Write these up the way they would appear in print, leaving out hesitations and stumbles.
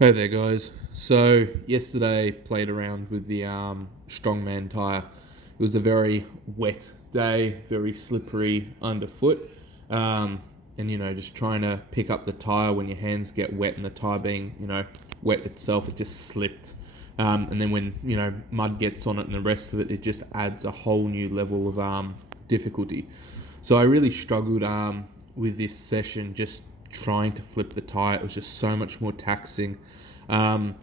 Hey there, guys. So yesterday played around with the Strongman Tyre. It was a very wet day, very slippery underfoot, and just trying to pick up the tyre when your hands get wet and the tyre being wet itself, it just slipped. And then when mud gets on it and the rest of it, it just adds a whole new level of difficulty. So I really struggled with this session, just trying to flip the tyre. It was just so much more taxing. Um,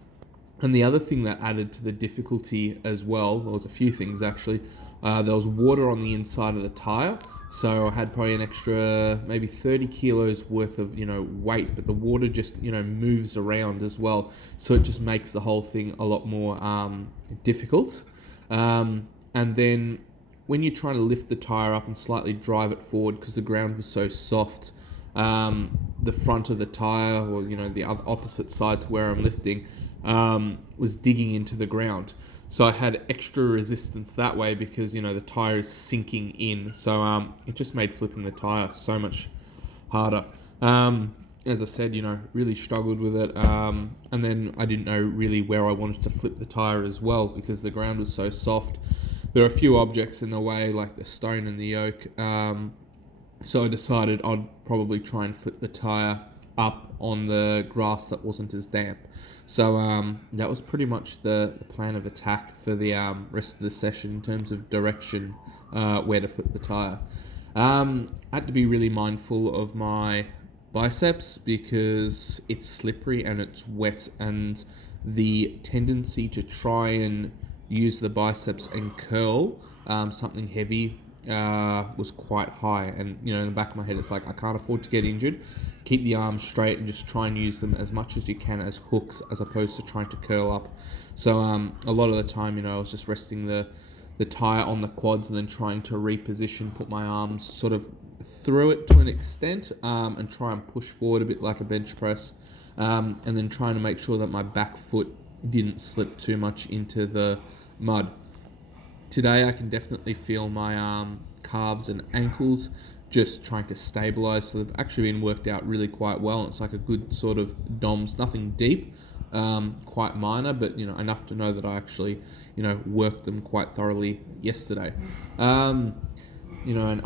and the other thing that added to the difficulty as well, there was a few things actually. There was water on the inside of the tyre, so I had probably an extra maybe 30 kilos worth of weight, but the water just moves around as well, so it just makes the whole thing a lot more difficult. And then when you're trying to lift the tyre up and slightly drive it forward because the ground was so soft, the front of the tyre, or the opposite side to where I'm lifting, was digging into the ground. So I had extra resistance that way because the tyre is sinking in. So it just made flipping the tyre so much harder. As I said, really struggled with it. And then I didn't know really where I wanted to flip the tyre as well because the ground was so soft. There are a few objects in the way, like the stone and the yoke. So I decided I'd probably try and flip the tyre up on the grass that wasn't as damp. So that was pretty much the plan of attack for the rest of the session in terms of direction, where to flip the tyre. I had to be really mindful of my biceps because it's slippery and it's wet, and the tendency to try and use the biceps and curl something heavy was quite high. And in the back of my head, it's like I can't afford to get injured. Keep the arms straight and just try and use them as much as you can as hooks, as opposed to trying to curl up. So a lot of the time, I was just resting the tyre on the quads and then trying to reposition, put my arms sort of through it to an extent, and try and push forward a bit like a bench press, and then trying to make sure that my back foot didn't slip too much into the mud. Today I can definitely feel my calves and ankles just trying to stabilize, so they've actually been worked out really quite well. It's like a good sort of DOMS, nothing deep, quite minor, but enough to know that I actually worked them quite thoroughly yesterday. And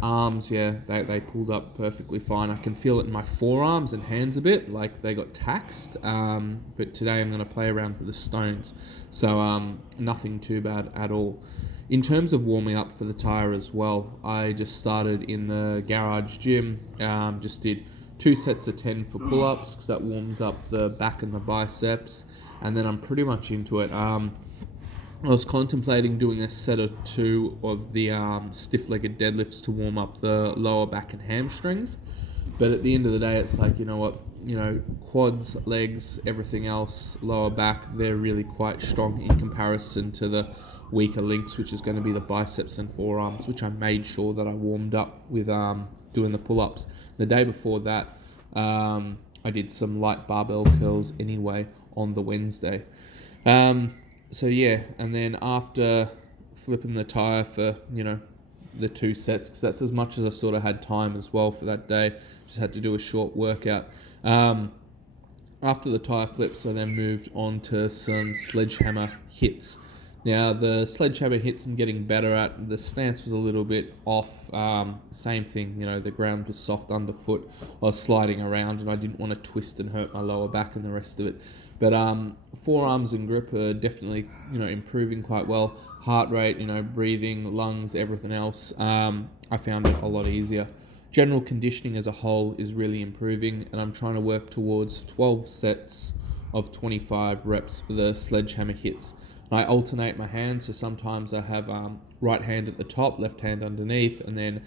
arms, yeah, they pulled up perfectly fine. I can feel it in my forearms and hands a bit, like they got taxed. But today I'm going to play around with the stones, so nothing too bad at all. In terms of warming up for the tyre as well, I just started in the garage gym. Just did 2 sets of 10 for pull-ups because that warms up the back and the biceps, and then I'm pretty much into it. I was contemplating doing a set of 2 of the stiff-legged deadlifts to warm up the lower back and hamstrings. But at the end of the day, it's like, quads, legs, everything else, lower back, they're really quite strong in comparison to the weaker links, which is going to be the biceps and forearms, which I made sure that I warmed up with doing the pull-ups. The day before that, I did some light barbell curls anyway on the Wednesday. So yeah, and then after flipping the tyre for, the 2 sets, because that's as much as I sort of had time as well for that day, just had to do a short workout. After the tyre flips, I then moved on to some sledgehammer hits. Now, the sledgehammer hits I'm getting better at. The stance was a little bit off. Same thing, the ground was soft underfoot. I was sliding around and I didn't want to twist and hurt my lower back and the rest of it. But forearms and grip are definitely, improving quite well. Heart rate, breathing, lungs, everything else. I found it a lot easier. General conditioning as a whole is really improving, and I'm trying to work towards 12 sets of 25 reps for the sledgehammer hits. I alternate my hands, so sometimes I have right hand at the top, left hand underneath, and then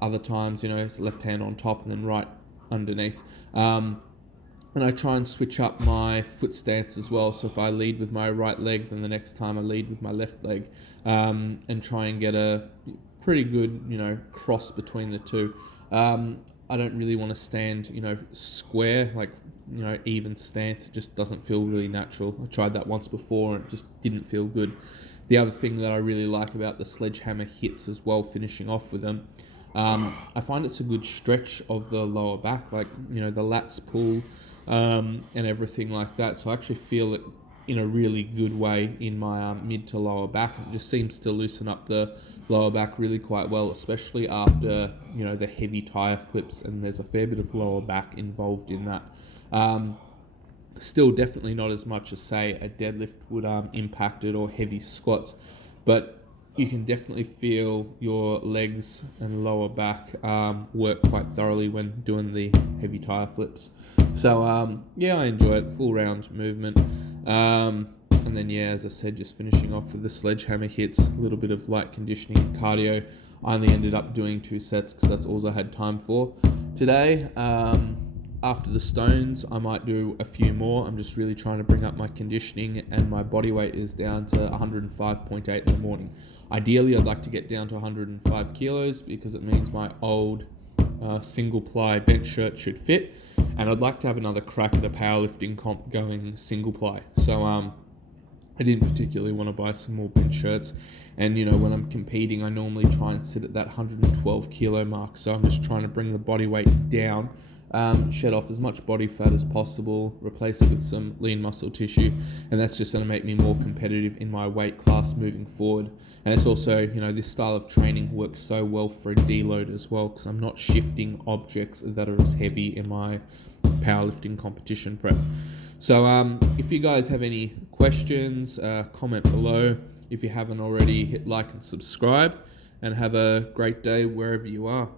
other times, it's left hand on top and then right underneath. And I try and switch up my foot stance as well. So if I lead with my right leg, then the next time I lead with my left leg, and try and get a pretty good, cross between the two. I don't really want to stand, square, like, even stance. It just doesn't feel really natural. I tried that once before and it just didn't feel good. The other thing that I really like about the sledgehammer hits as well, finishing off with them, I find it's a good stretch of the lower back. Like, the lats pull and everything like that. So I actually feel it in a really good way in my mid to lower back. It just seems to loosen up the lower back really quite well, especially after, you know, the heavy tire flips, and there's a fair bit of lower back involved in that. Still definitely not as much as, say, a deadlift would impact it, or heavy squats, but you can definitely feel your legs and lower back work quite thoroughly when doing the heavy tire flips. So yeah, I enjoy it. Full round movement. And then, yeah, as I said, just finishing off with the sledgehammer hits, a little bit of light conditioning and cardio. I only ended up doing 2 sets because that's all I had time for today. After the stones, I might do a few more. I'm just really trying to bring up my conditioning, and my body weight is down to 105.8 in the morning. Ideally, I'd like to get down to 105 kilos because it means my old single ply bench shirt should fit, and I'd like to have another crack at a powerlifting comp going single ply. So I didn't particularly want to buy some more bench shirts, and you know, when I'm competing, I normally try and sit at that 112 kilo mark. So I'm just trying to bring the body weight down, shed off as much body fat as possible, replace it with some lean muscle tissue, and that's just going to make me more competitive in my weight class moving forward. And it's also, you know, this style of training works so well for a deload as well, because I'm not shifting objects that are as heavy in my powerlifting competition prep. So if you guys have any questions, comment below. If you haven't already, hit like and subscribe, and have a great day wherever you are.